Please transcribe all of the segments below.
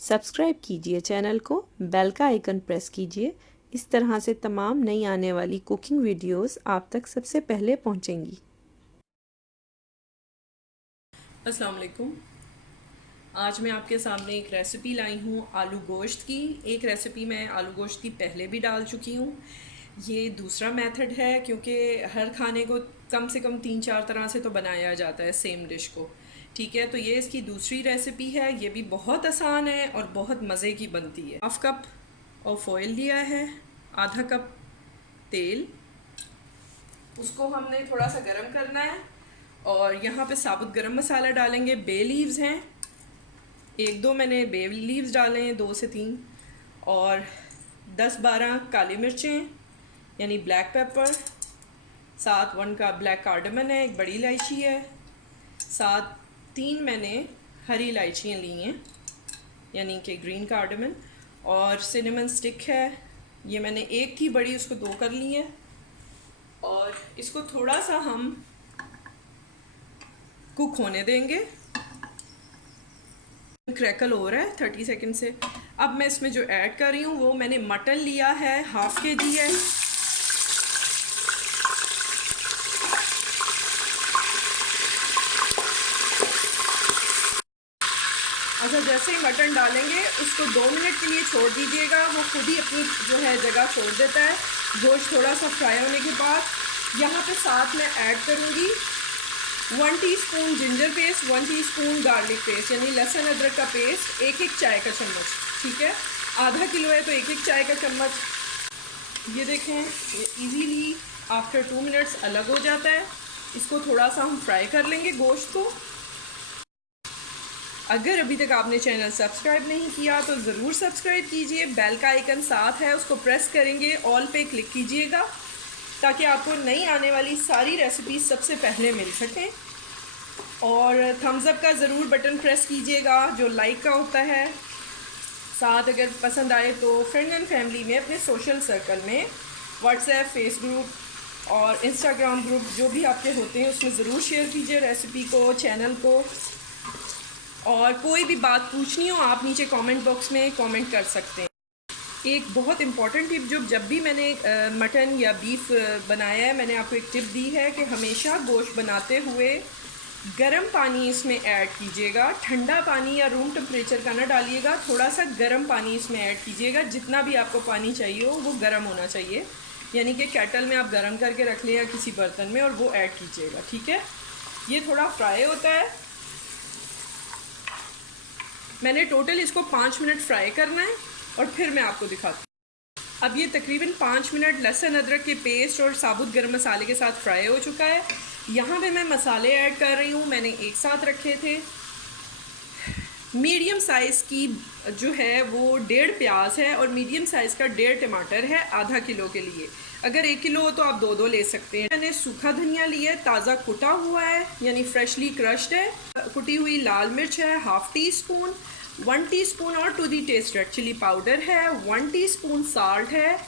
Subscribe कीजिए channel को, bell का आइकन प्रेस कीजिए। इस तरह से तमाम नई आने वाली कुकिंग वीडियोस आप तक सबसे पहले पहुंचेंगी। अस्सलाम वालेकुम। आज मैं आपके सामने एक रेसिपी लाई हूँ आलू गोश्त की। एक रेसिपी मैं आलू गोश्त की पहले भी डाल चुकी हूँ। ये दूसरा मेथड है क्योंकि हर खाने को कम से कम 3-4 तरह से तो बनाया जाता है सेम डिश को। ठीक है, तो ये इसकी दूसरी रेसिपी है। ये भी बहुत आसान है और बहुत मज़े की बनती है। हाफ कप ऑफ ऑयल लिया है, आधा कप तेल, उसको हमने थोड़ा सा गर्म करना है। और यहाँ पे साबुत गरम मसाला डालेंगे। बे लीव्स हैं, 1-2 मैंने बे लीव्स डाले हैं, 2 से 3। और 10-12 काली मिर्चें यानी ब्लैक पेपर, 7 का ब्लैक कार्डमन है, एक बड़ी इलायची है, 3 मैंने हरी इलायचियाँ ली हैं यानी कि ग्रीन कार्डमन। और सिनेमन स्टिक है, ये मैंने एक थी बड़ी, उसको 2 कर ली है। और इसको थोड़ा सा हम कुक होने देंगे। क्रैकल हो रहा है 30 सेकंड से। अब मैं इसमें जो ऐड कर रही हूँ वो मैंने मटन लिया है, 1/2 kg है। अच्छा, जैसे ही मटन डालेंगे उसको 2 मिनट के लिए छोड़ दीजिएगा, वो खुद ही अपनी जो है जगह छोड़ देता है गोश्त थोड़ा सा फ्राई होने के बाद। यहाँ पे साथ में ऐड करूँगी 1 teaspoon ginger paste, 1 teaspoon garlic paste यानी लहसुन अदरक का पेस्ट, 1 चाय का चम्मच। ठीक है, आधा किलो है तो 1 चाय का चम्मच। ये देखें, ये इजीली आफ्टर 2 मिनट्स अलग हो जाता है। इसको थोड़ा सा हम फ्राई कर लेंगे गोश्त को। अगर अभी तक आपने चैनल सब्सक्राइब नहीं किया तो ज़रूर सब्सक्राइब कीजिए। बेल का आइकन साथ है, उसको प्रेस करेंगे, ऑल पे क्लिक कीजिएगा ताकि आपको नई आने वाली सारी रेसिपीज सबसे पहले मिल सकें। और थम्स अप का ज़रूर बटन प्रेस कीजिएगा जो लाइक का होता है। साथ अगर पसंद आए तो फ्रेंड एंड फैमिली में, अपने सोशल सर्कल में, व्हाट्सएप, फेस ग्रुप और इंस्टाग्राम ग्रुप जो भी आपके होते हैं उसमें ज़रूर शेयर कीजिए रेसिपी को, चैनल को। और कोई भी बात पूछनी हो आप नीचे कमेंट बॉक्स में कमेंट कर सकते हैं। एक बहुत इंपॉर्टेंट टिप, जो जब भी मैंने मटन या बीफ बनाया है, मैंने आपको एक टिप दी है कि हमेशा गोश्त बनाते हुए गर्म पानी इसमें ऐड कीजिएगा। ठंडा पानी या रूम टेम्परेचर का ना डालिएगा, थोड़ा सा गर्म पानी इसमें ऐड कीजिएगा। जितना भी आपको पानी चाहिए हो वो गर्म होना चाहिए, यानी कि केटल में आप गर्म करके रख लें या किसी बर्तन में, और वो ऐड कीजिएगा। ठीक है, ये थोड़ा फ्राई होता है। मैंने टोटल इसको 5 मिनट फ्राई करना है और फिर मैं आपको दिखाती हूँ। अब ये तकरीबन 5 मिनट लहसुन अदरक के पेस्ट और साबुत गरम मसाले के साथ फ्राई हो चुका है। यहाँ पे मैं मसाले ऐड कर रही हूँ, मैंने एक साथ रखे थे। मीडियम साइज़ की जो है वो 1.5 प्याज है और मीडियम साइज़ का 1.5 टमाटर है आधा किलो के लिए। अगर 1 किलो हो तो आप 2-2 ले सकते हैं। मैंने सूखा धनिया लिया है, ताज़ा कुटा हुआ है यानी फ्रेशली क्रश्ड है। कुटी हुई लाल मिर्च है 1/2 टीस्पून, 1 टीस्पून और to the taste red chilli powder है, 1 टीस्पून साल्ट है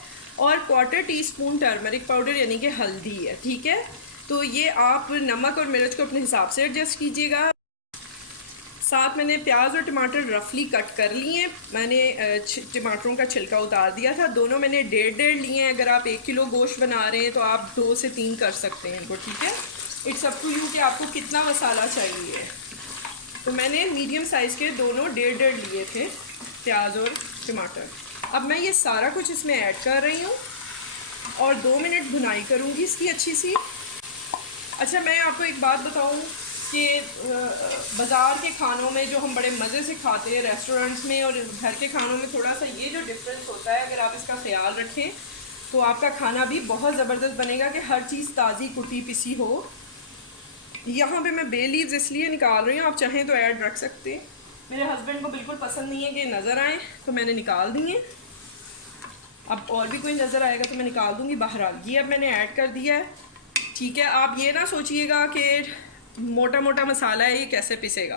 और 1/4 टीस्पून टर्मरिक पाउडर यानी कि हल्दी है। ठीक है, तो ये आप नमक और मिर्च को अपने हिसाब से एडजस्ट कीजिएगा। साथ मैंने प्याज और टमाटर रफली कट कर लिए। मैंने टमाटरों का छिलका उतार दिया था। दोनों मैंने 1.5 लिए हैं। अगर आप 1 किलो गोश्त बना रहे हैं तो आप 2 से 3 कर सकते हैं इनको। ठीक है, इट्स अप टू यू कि आपको कितना मसाला चाहिए। तो मैंने मीडियम साइज़ के दोनों 1.5 लिए थे, प्याज और टमाटर। अब मैं ये सारा कुछ इसमें ऐड कर रही हूँ और 2 मिनट भुनाई करूँगी इसकी अच्छी सी। अच्छा, मैं आपको एक बात बताऊँ कि बाज़ार के खानों में जो हम बड़े मज़े से खाते हैं रेस्टोरेंट्स में, और घर के खानों में थोड़ा सा ये जो डिफरेंस होता है, अगर आप इसका ख्याल रखें तो आपका खाना भी बहुत ज़बरदस्त बनेगा कि हर चीज़ ताज़ी कुटी पिसी हो। यहाँ पे मैं बे लीव्स इसलिए निकाल रही हूँ, आप चाहें तो ऐड रख सकते हैं। मेरे हस्बैंड को बिल्कुल पसंद नहीं है कि नज़र आए तो मैंने निकाल दिए। अब और भी कोई नज़र आएगा तो मैं निकाल दूँगी। बहरहाल ये अब मैंने ऐड कर दिया है। ठीक है, आप ये ना सोचिएगा कि मोटा मोटा मसाला है ये कैसे पिसेगा।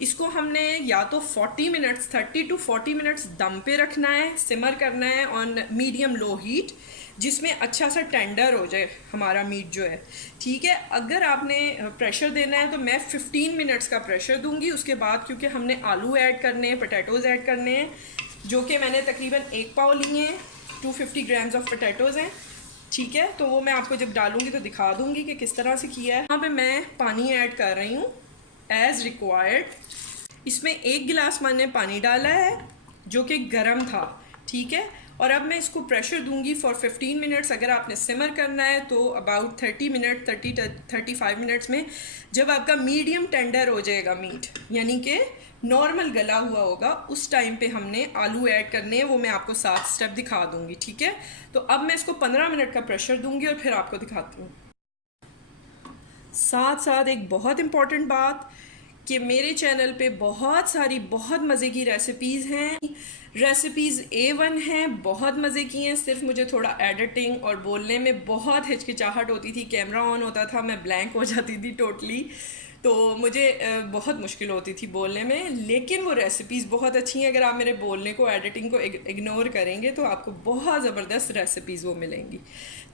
इसको हमने या तो 40 मिनट्स 30 टू 40 मिनट्स दम पे रखना है, सिमर करना है ऑन मीडियम लो हीट, जिसमें अच्छा सा टेंडर हो जाए हमारा मीट जो है। ठीक है, अगर आपने प्रेशर देना है तो मैं 15 मिनट्स का प्रेशर दूंगी। उसके बाद क्योंकि हमने आलू ऐड करने हैं, पोटैटोज़ ऐड करने हैं, जो कि मैंने तकरीबन 1 पाव लिए हैं, 250 ग्राम्स ऑफ पोटैटोज़ हैं। ठीक है, तो वो मैं आपको जब डालूंगी तो दिखा दूंगी कि किस तरह से किया है। यहाँ पे मैं पानी ऐड कर रही हूँ एज़ रिक्वायर्ड। इसमें 1 गिलास मैंने पानी डाला है जो कि गर्म था। ठीक है, और अब मैं इसको प्रेशर दूंगी फॉर 15 मिनट्स। अगर आपने सिमर करना है तो अबाउट 30 मिनट 35 मिनट्स में जब आपका मीडियम टेंडर हो जाएगा मीट, यानी कि नॉर्मल गला हुआ होगा, उस टाइम पे हमने आलू ऐड करने हैं। वो मैं आपको 7 स्टेप दिखा दूंगी। ठीक है, तो अब मैं इसको 15 मिनट का प्रेशर दूंगी और फिर आपको दिखाती हूँ। साथ साथ एक बहुत इम्पॉर्टेंट बात कि मेरे चैनल पे बहुत सारी बहुत मज़े की रेसिपीज़ हैं। रेसिपीज़ A1 हैं, बहुत मज़े की हैं। सिर्फ मुझे थोड़ा एडिटिंग और बोलने में बहुत हिचकिचाहट होती थी। कैमरा ऑन होता था, मैं ब्लैंक हो जाती थी टोटली, तो मुझे बहुत मुश्किल होती थी बोलने में। लेकिन वो रेसिपीज़ बहुत अच्छी हैं। अगर आप मेरे बोलने को, एडिटिंग को इग्नोर करेंगे तो आपको बहुत ज़बरदस्त रेसिपीज़ वो मिलेंगी।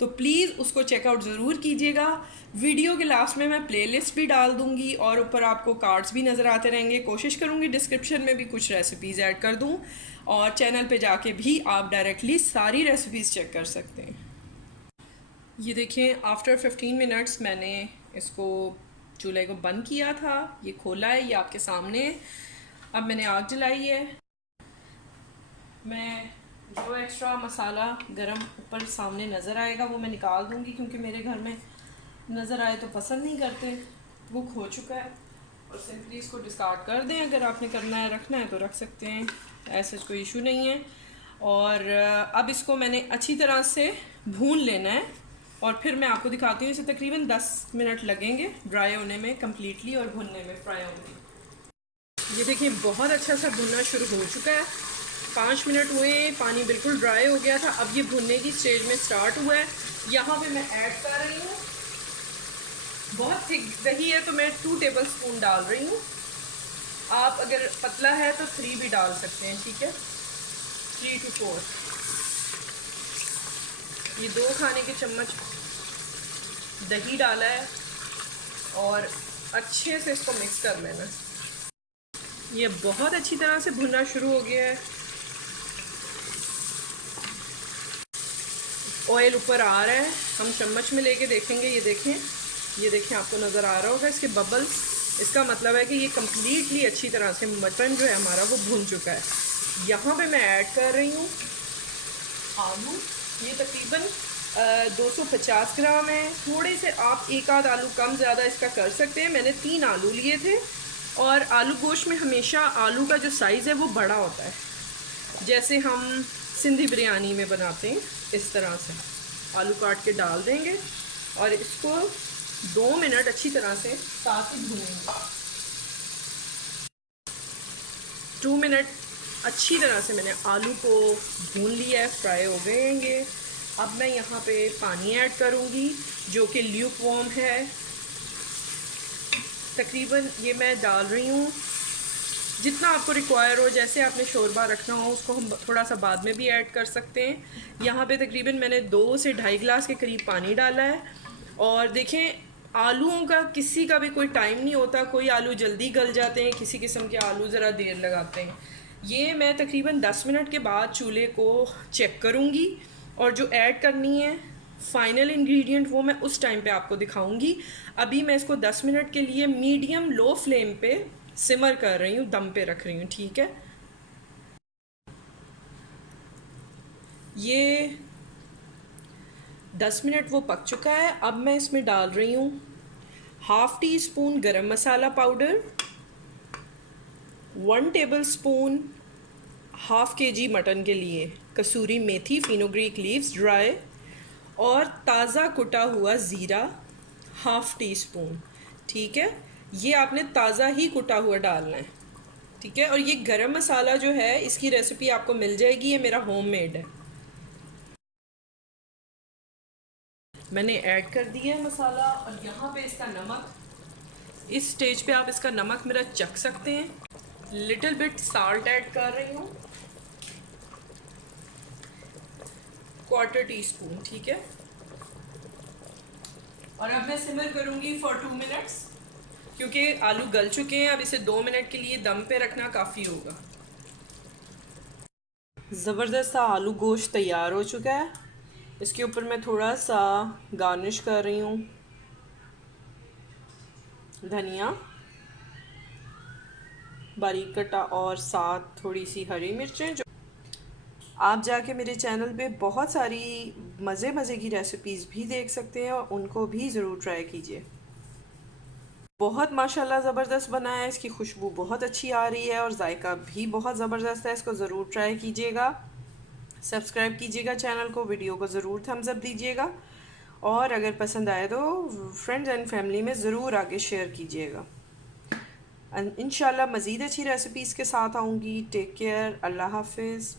तो प्लीज़ उसको चेकआउट ज़रूर कीजिएगा। वीडियो के लास्ट में मैं प्लेलिस्ट भी डाल दूँगी और ऊपर आपको कार्ड्स भी नज़र आते रहेंगे। कोशिश करूँगी डिस्क्रिप्शन में भी कुछ रेसिपीज़ ऐड कर दूँ, और चैनल पे जाके भी आप डायरेक्टली सारी रेसिपीज़ चेक कर सकते हैं। ये देखें, आफ्टर 15 मिनट्स मैंने इसको चूल्हे को बंद किया था, ये खोला है, ये आपके सामने है। अब मैंने आग जलाई है। मैं जो एक्स्ट्रा मसाला गरम ऊपर सामने नज़र आएगा वो मैं निकाल दूंगी, क्योंकि मेरे घर में नज़र आए तो पसंद नहीं करते। वो खो चुका है और सिंपली इसको डिस्कार्ड कर दें। अगर आपने करना है, रखना है तो रख सकते हैं, ऐसा कोई इशू नहीं है। और अब इसको मैंने अच्छी तरह से भून लेना है और फिर मैं आपको दिखाती हूँ। इसे तकरीबन 10 मिनट लगेंगे ड्राई होने में कम्प्लीटली और भुनने में, फ्राई होने में। ये देखिए, बहुत अच्छा सा भुनना शुरू हो चुका है। 5 मिनट हुए, पानी बिल्कुल ड्राई हो गया था। अब ये भुनने की स्टेज में स्टार्ट हुआ है। यहाँ पे मैं ऐड कर रही हूँ, बहुत थिक दही है तो मैं 2 टेबल स्पून डाल रही हूँ। आप अगर पतला है तो 3 भी डाल सकते हैं। ठीक है, 3 to 4, ये 2 खाने के चम्मच दही डाला है और अच्छे से इसको मिक्स कर लेना। ये बहुत अच्छी तरह से भुनना शुरू हो गया है। ऑयल ऊपर आ रहा है, हम चम्मच में लेके देखेंगे। ये देखें, आपको नज़र आ रहा होगा इसके बबल्स। इसका मतलब है कि ये कम्प्लीटली अच्छी तरह से मटन जो है हमारा वो भुन चुका है। यहाँ पे मैं ऐड कर रही हूँ आलू। ये तकरीबन 250 ग्राम है। थोड़े से आप एक आध आलू कम ज़्यादा इसका कर सकते हैं। मैंने 3 आलू लिए थे, और आलू गोश्त में हमेशा आलू का जो साइज़ है वो बड़ा होता है, जैसे हम सिंधी बिरयानी में बनाते हैं। इस तरह से आलू काट के डाल देंगे और इसको 2 मिनट अच्छी तरह से साथ ही भूनेंगे। 2 मिनट अच्छी तरह से मैंने आलू को भून लिया है, फ्राई हो गए हैं ये। अब मैं यहाँ पे पानी ऐड करूँगी जो कि ल्यूक वार्म है। तकरीबन ये मैं डाल रही हूँ जितना आपको रिक्वायर हो। जैसे आपने शोरबा रखना हो उसको हम थोड़ा सा बाद में भी ऐड कर सकते हैं। यहाँ पे तकरीबन मैंने 2 से 2.5 गिलास के करीब पानी डाला है। और देखें, आलूओं का किसी का भी कोई टाइम नहीं होता। कोई आलू जल्दी गल जाते हैं, किसी किस्म के आलू ज़रा देर लगाते हैं। ये मैं तकरीबन 10 मिनट के बाद चूल्हे को चेक करूँगी, और जो ऐड करनी है फाइनल इंग्रेडिएंट वो मैं उस टाइम पे आपको दिखाऊंगी। अभी मैं इसको 10 मिनट के लिए मीडियम लो फ्लेम पे सिमर कर रही हूँ, दम पे रख रही हूँ। ठीक है, ये 10 मिनट वो पक चुका है। अब मैं इसमें डाल रही हूँ 1/2 teaspoon garam masala powder, 1 tablespoon 1/2 kg mutton के लिए कसूरी मेथी, फिनोग्रीक लीव्स ड्राई, और ताज़ा कुटा हुआ ज़ीरा 1/2 टीस्पून। ठीक है, ये आपने ताज़ा ही कुटा हुआ डालना है। ठीक है, और ये गरम मसाला जो है इसकी रेसिपी आपको मिल जाएगी, ये मेरा होममेड है। मैंने ऐड कर दिया है मसाला, और यहाँ पे इसका नमक इस स्टेज पे आप इसका नमक मिर्च चख सकते हैं। लिटिल बिट साल्ट ऐड कर रही हूँ, 1/4 टीस्पून, ठीक है। और अब मैं सिमर करूँगी फॉर 2 मिनट्स, क्योंकि आलू गल चुके हैं। अब इसे 2 मिनट के लिए दम पे रखना काफ़ी होगा। ज़बरदस्त सा आलू गोश्त तैयार हो चुका है। इसके ऊपर मैं थोड़ा सा गार्निश कर रही हूँ धनिया बारीक कटा, और साथ थोड़ी सी हरी मिर्चें। जो आप जाके मेरे चैनल पे बहुत सारी मज़े की रेसिपीज़ भी देख सकते हैं, और उनको भी ज़रूर ट्राई कीजिए। बहुत माशाल्लाह ज़बरदस्त बना है, इसकी खुशबू बहुत अच्छी आ रही है और जायका भी बहुत ज़बरदस्त है। इसको ज़रूर ट्राई कीजिएगा। सब्सक्राइब कीजिएगा चैनल को, वीडियो को ज़रूर थम्स अप दीजिएगा, और अगर पसंद आए तो फ्रेंड्स एंड फैमिली में ज़रूर आगे शेयर कीजिएगा। इंशाल्लाह मज़ीद अच्छी रेसिपीज़ के साथ आऊँगी। टेक केयर, अल्लाह हाफिज़।